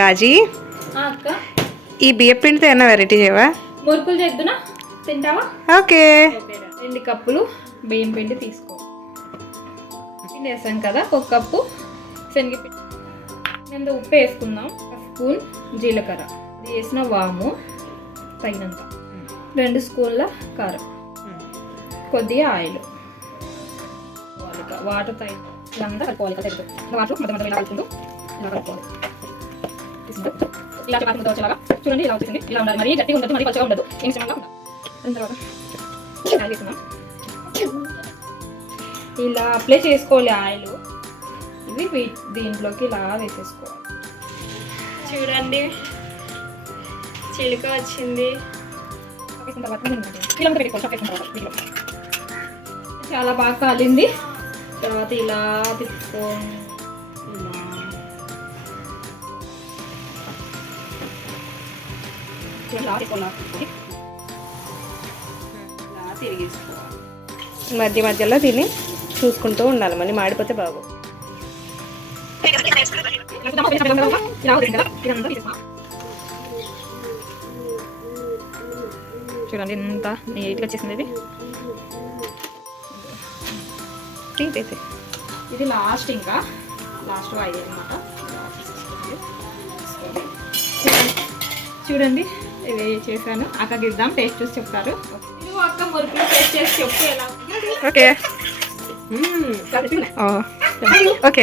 రాజీ, అక్క ఈ బియ్యం పిండితో ఏమన్నా వెరైటీ చేయవా? మురుకులు చేద్దునా, తింటావా? ఓకే. 2 కప్పులు బియ్యం పిండి తీసుకో. పిండి వేసాను కదా, 1 కప్పు శనగపిండి. నేను ఉప్పు వేసుకుందాం. 1 స్పూన్ జీలకర్ర, ఇది వేసిన వాము తగినంత, 2 స్పూన్ల కారం, కొద్దిగా ఆయిల్, వాటర్ తగిన ఇదంతా కలుపుకోవాలి. వాటర్ మధ్య మధ్య ఇలా కలుపుకుంటూ ఇలా కలుపుకోవాలి. ఇలా చపాతీ ముద్ద వచ్చేలాగా చూడండి, ఇలా వచ్చేసింది. ఇలా ఉండాలి, మరీ గట్టిగా ఉండదు, మరీ పలుచగా ఉండదు, ఏం సమయంలో ఉండాలి. దాని తర్వాత ఆయిల్ వేసుకున్నాం. ఇలా అప్లై చేసుకోవాలి ఆయిల్. ఇవి దీంట్లోకి ఇలా వేసేసుకోవాలి. చూడండి చిలుక వచ్చింది. చాలా బాగా కాలింది. తర్వాత ఇలా తిప్పుకొని ఇలా తిరిగేసుకోవాలి. మధ్య మధ్యలో తిని చూసుకుంటూ ఉండాలి, మళ్ళీ మాడిపోతే బాగు. చూడండి ఎంత నీట్గా వచ్చేసింది. ఇది లాస్ట్, ఇంకా లాస్ట్ అయ్యేది అనమాట. చూడండి ఇవి చేశాను. అక్కకి ఇద్దాం, టేస్ట్ చూసి చెప్తారు. ఇది అక్క మురుకులు టేస్ట్ చేసి చెప్పు ఎలా. Okay okay.